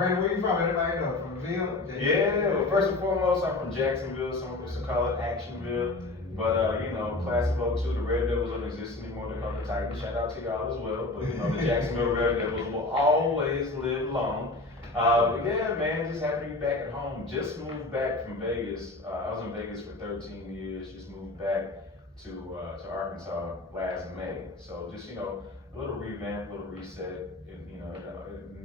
Brandon, where you from? Everybody know from Ville? Yeah, well, first and foremost, I'm from Jacksonville. Some people used to call it Actionville. But, classic too, the Red Devils don't exist anymore. They're called the Titans. Shout out to y'all as well. But, the Jacksonville Red Devils will always live long. But yeah, man, just happy to be back at home. Just moved back from Vegas. I was in Vegas for 13 years. Just moved back to Arkansas last May. So just, a little revamp, a little reset. And,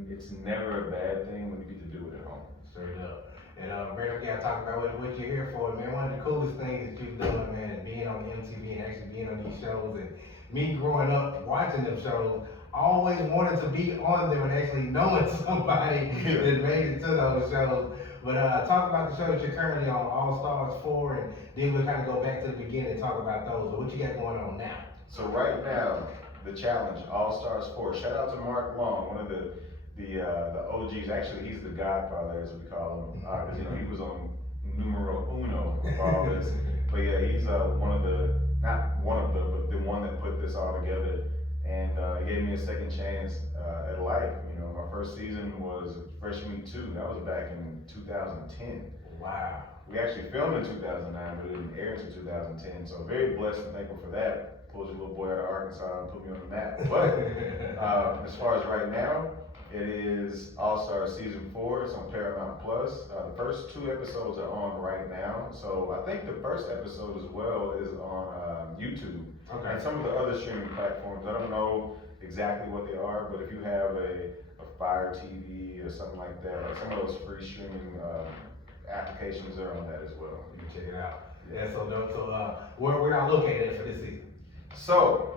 it's never a bad thing when you get to do it at home. Straight up. And Brandon, we gotta talk about what you're here for, man. One of the coolest things that you've done, man, is being on MTV and actually being on these shows. And me growing up watching them shows, always wanted to be on them and actually knowing somebody that made it to those shows. But talk about the show that you're currently on, All Stars 4, and then we'll kind of go back to the beginning and talk about those. So what you got going on now? So right now, the challenge, All Stars 4. Shout out to Mark Long, one of the OGs. Actually, he's the godfather, as we call him, because he was on numero uno of all this. But yeah, he's but the one that put this all together, and he gave me a second chance at life. My first season was Freshman Week 2. That was back in 2010. Wow. We actually filmed in 2009, but it didn't air until 2010. So very blessed and thankful for that. Pulled your little boy out of Arkansas and put me on the map. But as far as right now, it is All Stars Season 4. It's on Paramount Plus. The first 2 episodes are on right now. So I think the first episode as well is on YouTube. Okay. And some of the other streaming platforms. I don't know exactly what they are, but if you have a Fire TV or something like that, like some of those free streaming applications are on that as well. You can check it out. Yeah, so where we're not located at for this season. So,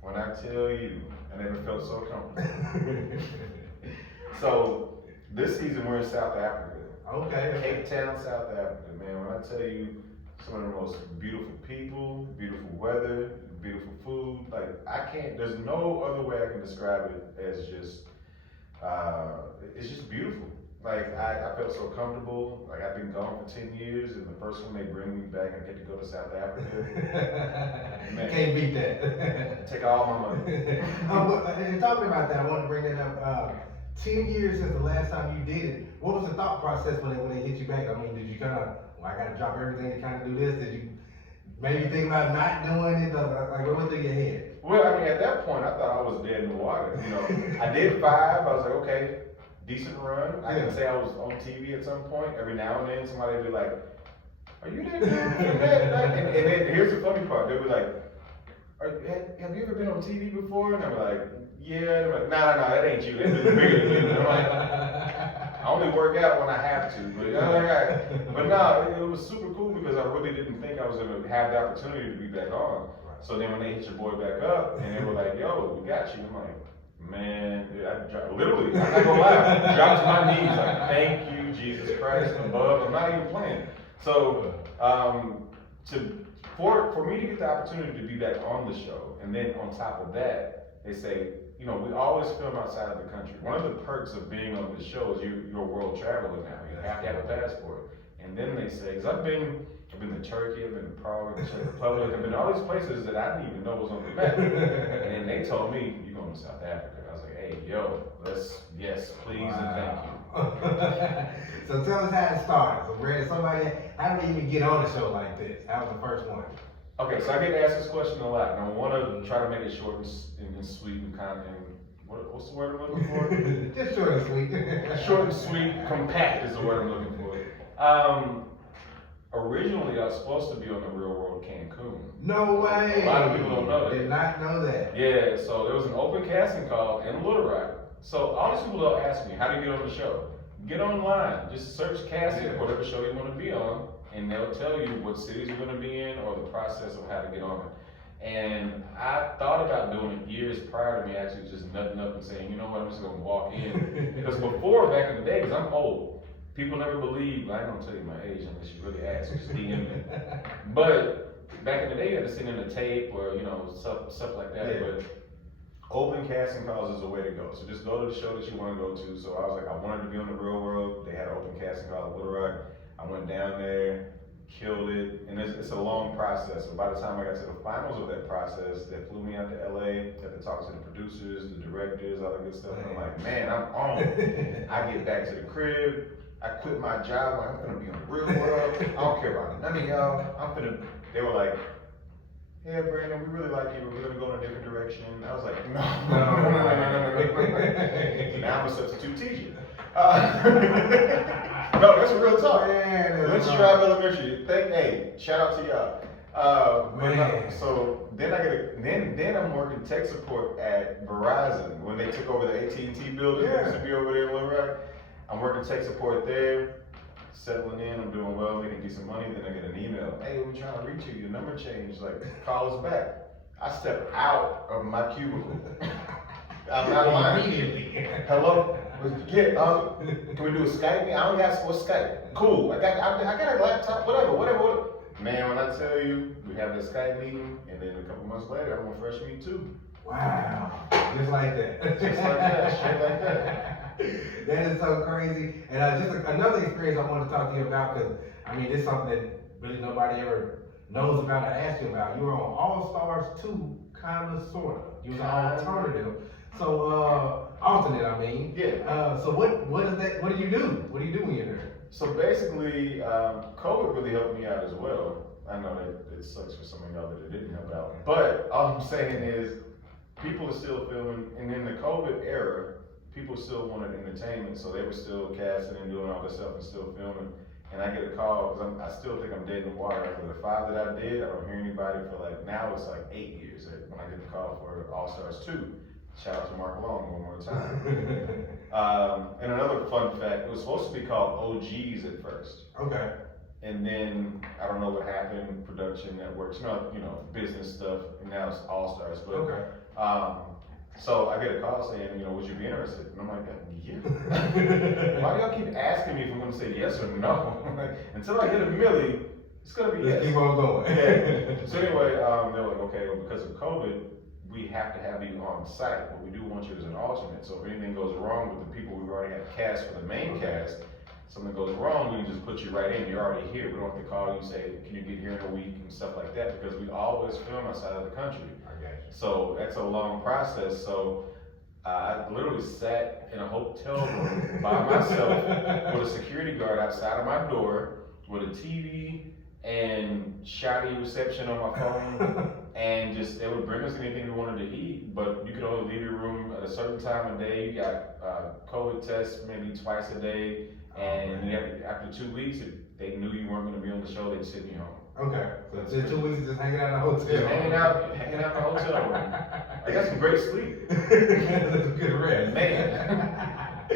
when I tell you, I never felt so comfortable. So, this season we're in South Africa. Okay. Cape Town, South Africa, man. When I tell you some of the most beautiful people, beautiful weather, beautiful food, there's no other way I can describe it as just, it's just beautiful. I felt so comfortable. I've been gone for 10 years, and the first one they bring me back, I get to go to South Africa. Man, can't beat that. Take all my money. And talking about that, I wanted to bring that up. 10 years since the last time you did it. What was the thought process when they hit you back? I mean, did you kind of, I got to drop everything to kind of do this? Did you maybe think about not doing it? What went through your head? Well, at that point, I thought I was dead in the water. I did 5. I was like, okay, decent run. I can say I was on TV at some point. Every now and then, somebody would be like, "Are you that dude from that?" And then here's the funny part: they were like, "Have you ever been on TV before?" And I'm like, "Yeah." They're like, "No, that ain't you. That dude's bigger than you." And I'm like, I only work out when I have to, but no, it was super cool because I really didn't think I was gonna have the opportunity to be back on. So then when they hit your boy back up and they were like, "Yo, we got you," I'm like, man, literally, I'm not gonna lie, dropped to my knees like, "Thank you, Jesus Christ," above. I'm not even playing. So for me to get the opportunity to be back on the show, and then on top of that, they say, we always film outside of the country. One of the perks of being on the show is you're a world traveler now. You have to have a passport. And then they say, because I've been to Turkey, I've been to Prague, the Czech Republic, I've been to all these places that I didn't even know was on the map. And then they told me, "You're going to South Africa." I was like, "Hey, yo, yes, please, and thank you." So tell us how it started. So Brandon, how did we even get on a show like this? How was the first one? Okay, so I get asked this question a lot, and I want to try to make it short and sweet and kind of, what's the word I'm looking for? Just short and sweet. Short and sweet, compact is the word I'm looking for. Originally, I was supposed to be on the Real World Cancun. No way. A lot of people don't know that. Did not know that. Yeah, so there was an open casting call in Little Rock. So all these people will ask me, "How do you get on the show?" Get online, just search casting for whatever show you want to be on, and they'll tell you what cities you're going to be in or the process of how to get on it. And I thought about doing it years prior to me actually just nutting up and saying, "You know what, I'm just going to walk in." Because before, back in the day, because I'm old, people never believe, I ain't gonna tell you my age unless you really ask, just DM me. But back in the day, you had to send in a tape or, stuff like that. Yeah. But open casting calls is the way to go. So just go to the show that you want to go to. So I was like, I wanted to be on the Real World. They had an open casting call at Little Rock. I went down there, killed it, and it's a long process. So by the time I got to the finals of that process, they flew me out to LA, got to talk to the producers, the directors, all that good stuff. And I'm like, man, I'm on. I get back to the crib, I quit my job, like, I'm gonna be on the real world. I don't care about none of y'all. They were like, yeah, Brandon, we really like you, but we're gonna go in a different direction. I was like, no. Now I'm a substitute teacher. No, that's real talk. Let's drive elementary. Hey, shout out to y'all. So then then I'm working tech support at Verizon when they took over the AT&T building. That used to be over there in Little Rock. I'm working tech support there, settling in. I'm doing well, making decent money. Then I get an email. Hey, we're trying to reach you. Your number changed. Like, call us back. I step out of my cubicle. I'm not lying. Hello. Yeah, can we do a Skype? I don't got what's Skype. Cool. I got a laptop. Whatever. Man, when I tell you, we have a Skype meeting, and then a couple months later, I'm on Fresh Meat 2. Wow. Just like that. Just like that. Straight like that. That is so crazy. And just another experience I want to talk to you about, because I mean, it's something that really nobody ever knows about or asks you about. You were on All Stars 2, kind of, sort of. You was an alternative. So, alternate, I mean. Yeah. So what is that? What do you do? What do you do when you're there? So basically, COVID really helped me out as well. I know that it sucks for some of y'all that it didn't help out. But all I'm saying is, people are still filming, and in the COVID era, people still wanted entertainment, so they were still casting and doing all this stuff and still filming. And I get a call, because I still think I'm dead in the water. After the 5 that I did, I don't hear anybody for like, now it's like 8 years when I get the call for All Stars 2. Shout out to Mark Long one more time. And another fun fact, it was supposed to be called OGs at first. Okay. And then, I don't know what happened, production networks, business stuff, and now it's All Stars. But, okay. So I get a call saying, would you be interested? And I'm like, yeah. Why do y'all keep asking me if I'm gonna say yes or no? Until I hit a milli, it's gonna be yes. Keep on going. Yeah. So anyway, they're like, okay, well, because of COVID, we have to have you on site, but we do want you as an alternate. So if anything goes wrong with the people we've already got cast for the main cast, something goes wrong, we can just put you right in. You're already here. We don't have to call you and say, can you get here in a week and stuff like that, because we always film outside of the country. I got you. So that's a long process. So I literally sat in a hotel room by myself with a security guard outside of my door with a TV and shoddy reception on my phone, and just they would bring us anything we wanted to eat, but you could only leave your room at a certain time of day. You got COVID tests maybe twice a day, and after 2 weeks, if they knew you weren't going to be on the show, they'd send you home. Okay, so 2 weeks just hanging out in the hotel. Just hanging out in the hotel room. I got some great sleep. That's a good rest. Man.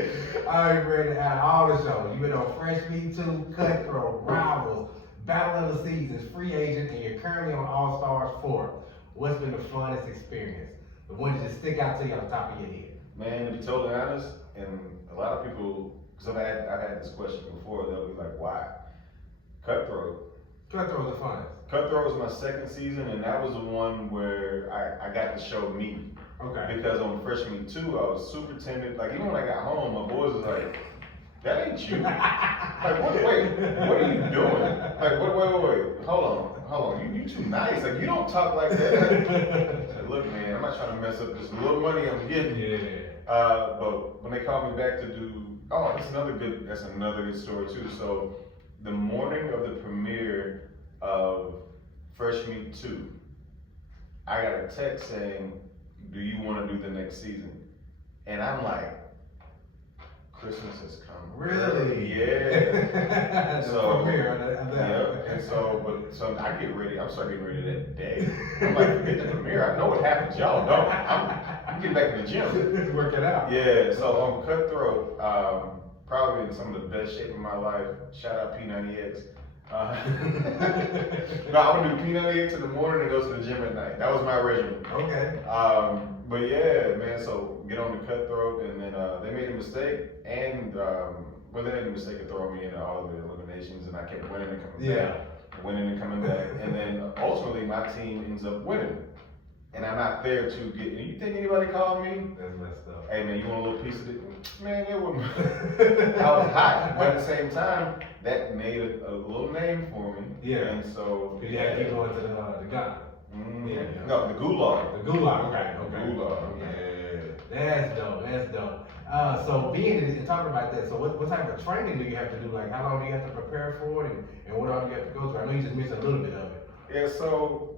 All right, Brandon, out of all the shows, you've been on Fresh Meat 2, Cutthroat, Rivals, Battle of the Seasons, Free Agent, and you're currently on All Stars 4. What's been the funnest experience? The one that just stick out to you on the top of your head? Man, to be totally honest, and a lot of people, because I've had this question before, they'll be like, why? Cutthroat was the funnest. Cutthroat was my second season, and that was the one where I got to show me. Okay. Because on Fresh Meat 2, I was super timid. Like, even when I got home, my boys was like, that ain't you. Like, what are you doing? Like, wait. Hold on. You too nice. Like, you don't talk like that. I said, look, man, I'm not trying to mess up this little money I'm getting. Yeah. But when they called me back to do, that's another good story too. So the morning of the premiere of Fresh Meat 2, I got a text saying, do you want to do the next season? And I'm like, Christmas has come. Really? Yeah. So premiere of that. Yeah. And so I get ready. I'm starting getting ready that day. I'm like, forget the premiere. I know what happens. Y'all don't. I'm getting back in the gym. Work it out. Yeah. So on Cutthroat, probably in some of the best shape of my life. Shout out P90X. No, I'm gonna do P90X in the morning and go to the gym at night. That was my regimen. Okay. But yeah, man, so get on the Cutthroat, and then they made a mistake, and they made a mistake of throwing me into all of the eliminations, and I kept winning and coming back, winning and coming back, and then ultimately my team ends up winning. and I'm not there to get. You think anybody called me? That's messed up. Hey man, you want a little piece of it? Man, it wouldn't. I was hot, but at the same time, that made a little name for me. Yeah. And so. You had to keep going to the gun. Yeah. No, the gulag. The gulag, okay. Gulag. Yeah. That's dope. So being and talking about that, so what type of training do you have to do? Like how long do you have to prepare for it and what all do you have to go through? I know you just missed a little bit of it. Yeah, so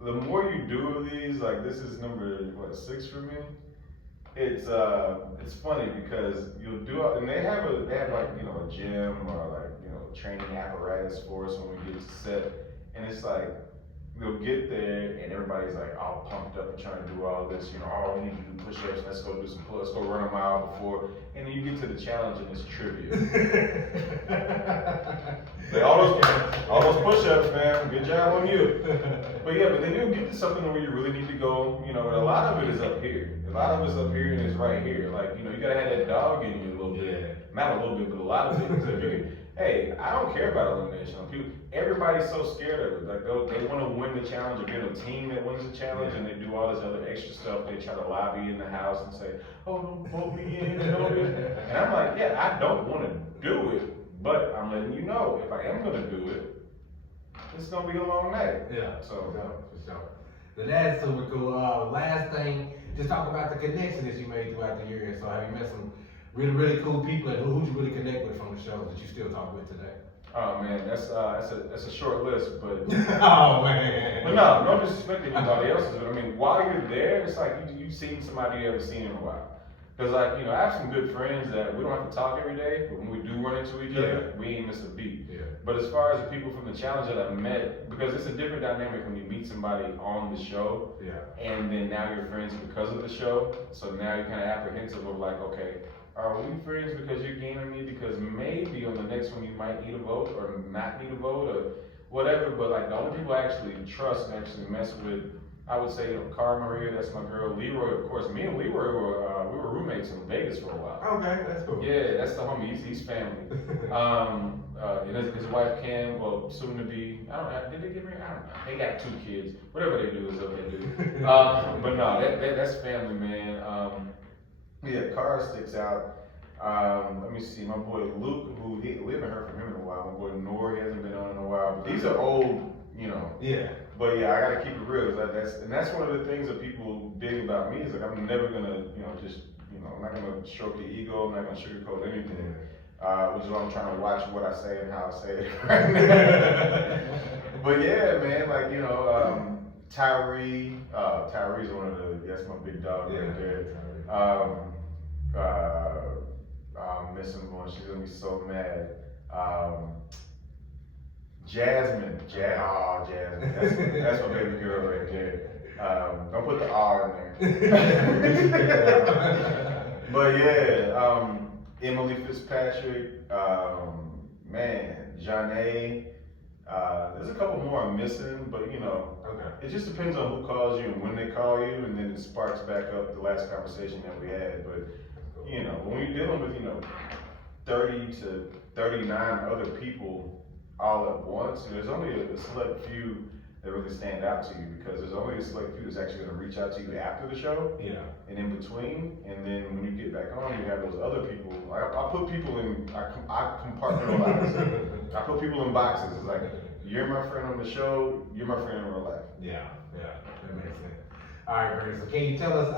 the more you do of these, like this is number 6 for me. It's funny because you'll do it, and they have like a gym or like training apparatus for us when we get to set, and it's like we'll get there and everybody's like all pumped up and trying to do all this, oh, we need to do push-ups, let's go do some pull-ups, let's go run a mile before, and then you get to the challenge and it's trivia. Like, all those push-ups, man, good job on you. But then you'll get to something where you really need to go, and a lot of it is up here. A lot of it's up here and it's right here. Like, you gotta have that dog in you a little bit. Not a little bit, but a lot of it. So hey, I don't care about elimination. Everybody's so scared of it. Like they want to win the challenge or get a team that wins the challenge, and they do all this other extra stuff. They try to lobby in the house and say, "Oh, don't vote me in," and I'm like, yeah, I don't want to do it, but I'm letting you know if I am gonna do it, it's gonna be a long night. Yeah. So. For sure. So that's super cool. Last thing, just talk about the connection that you made throughout the year. So have you met some really, really cool people, and who'd you really connect with from the show that you still talk with today? Oh man, that's a short list, but oh man. But no disrespect to anybody else's. But I mean, while you're there, it's like you've seen somebody you haven't seen in a while. Because I have some good friends that we don't have to talk every day, but when we do run into each other, we ain't miss a beat. Yeah. But as far as the people from the challenge that I've met, because it's a different dynamic when you meet somebody on the show, and then now you're friends because of the show. So now you're kind of apprehensive of like, okay, are we friends because you're gaming me? Because maybe on the next one you might need a vote or not need a vote or whatever. But like the only people I actually trust and actually mess with, I would say, Cara Maria, that's my girl. Leroy, of course. Me and Leroy were roommates in Vegas for a while. Okay, that's cool. Yeah, that's the homie. He's family. And his wife Cam, well, soon to be. Did they get married? I don't know. They got 2 kids. Whatever they do is what they do. But no, that's family, man. Yeah, Cara sticks out. Let me see, my boy Luke, who we haven't heard from him in a while. My boy Nori hasn't been on in a while. But these are old, Yeah. But yeah, I gotta keep it real. That's one of the things that people dig about me is like I'm never gonna, I'm not gonna stroke your ego. I'm not gonna sugarcoat anything. Which is why I'm trying to watch what I say and how I say it right now. But yeah, man, like Tyree's one of that's my big dog right there. I'm missing one. She's gonna be so mad. Jasmine. Jasmine. That's my baby girl right there. Don't put the R in there. But yeah, Emily Fitzpatrick, Janae. There's a couple more I'm missing, but it just depends on who calls you and when they call you, and then it sparks back up the last conversation that we had. But when you're dealing with 30 to 39 other people all at once, there's only a select few that really stand out to you, because there's only a select few that's actually going to reach out to you after the show, and in between, and then when you get back on, you have those other people. I put people in, I compartmentalize. I put people in boxes. It's like, you're my friend on the show, you're my friend in real life. Yeah, that makes sense. All right, Brady, so can you tell us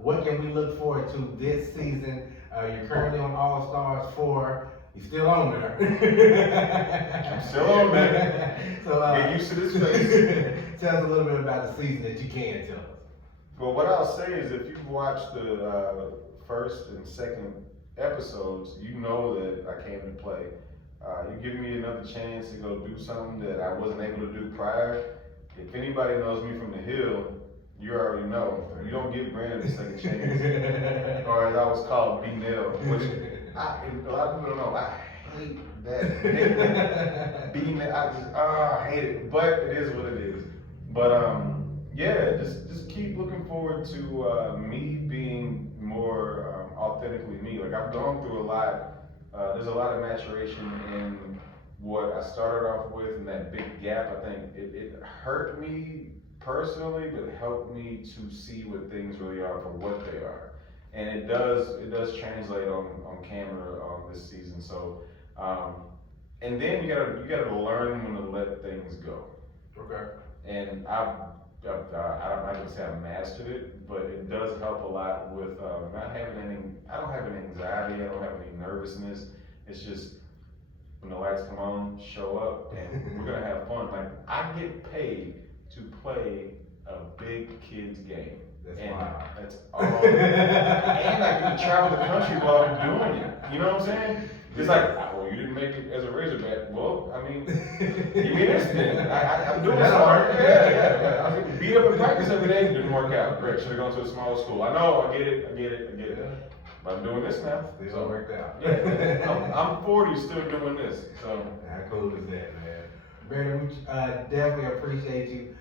what can we look forward to this season? You're currently on All Stars 4. You're still on there. I'm still on there. So get used to this face. Tell us a little bit about the season that you can tell us. Well, what I'll say is if you've watched the first and second episodes, you know that I came to play. You give me another chance to go do something that I wasn't able to do prior. If anybody knows me from the Hill, you already know. You don't give Brandon a second chance. Or as I was called, B-Nail, which a lot of people don't know. I hate that. B-Nail, I hate it. But it is what it is. But yeah, just keep looking forward to me being more authentically me. Like I've gone through a lot. There's a lot of maturation in what I started off with, and that big gap. I think it hurt me personally, but helped me to see what things really are for what they are. And it does translate on camera this season. So, and then you gotta learn when to let things go. Okay. And I'm not gonna say I mastered it, but it does help a lot with not having any. I don't have any anxiety. I don't have any nervousness. It's just when the lights come on, show up, and we're gonna have fun. Like I get paid to play a big kids game. That's all. And I get to travel the country while I'm doing it. You know what I'm saying? It's like, well, you didn't make it as a Razorback. Well, I mean, give me this then. I'm doing this hard. Yeah. I was getting beat up in practice every day. Didn't work out. Great. Should have gone to a smaller school. I know. I get it. But I'm doing this now. Still worked out. Yeah. I'm 40, still doing this. So. How cool is that, man? Brandon, we definitely appreciate you.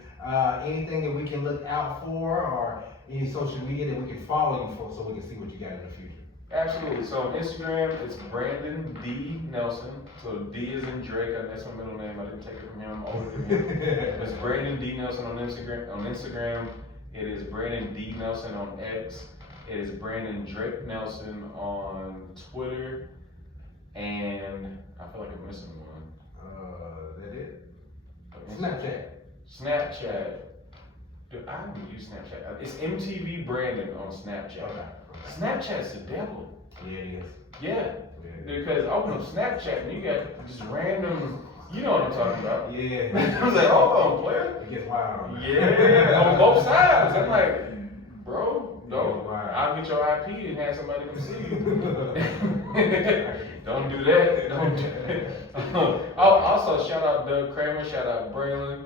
Anything that we can look out for, or any social media that we can follow you for, so we can see what you got in the future? Absolutely. So on Instagram, it's Brandon D. Nelson. So D is in Drake. That's my middle name. I didn't take it from him. I'm older than him. It's Brandon D. Nelson on Instagram. On Instagram, it is Brandon D. Nelson on X. It is Brandon Drake Nelson on Twitter. And I feel like I'm missing one. Is that it? Snapchat. Dude, I don't use Snapchat. It's MTV Brandon on Snapchat. Okay. Snapchat's the devil. Yeah, it is. Yeah. Because I open up Snapchat and you got just random, you know what I'm talking about. Yeah. I was like, hold on, player. It gets wild. Yeah, on both sides. I'm like, bro, no, Wow. I'll get your IP and have somebody come see you. Don't do that. Don't do that. Oh, also shout out Doug Kramer, shout out Braylon.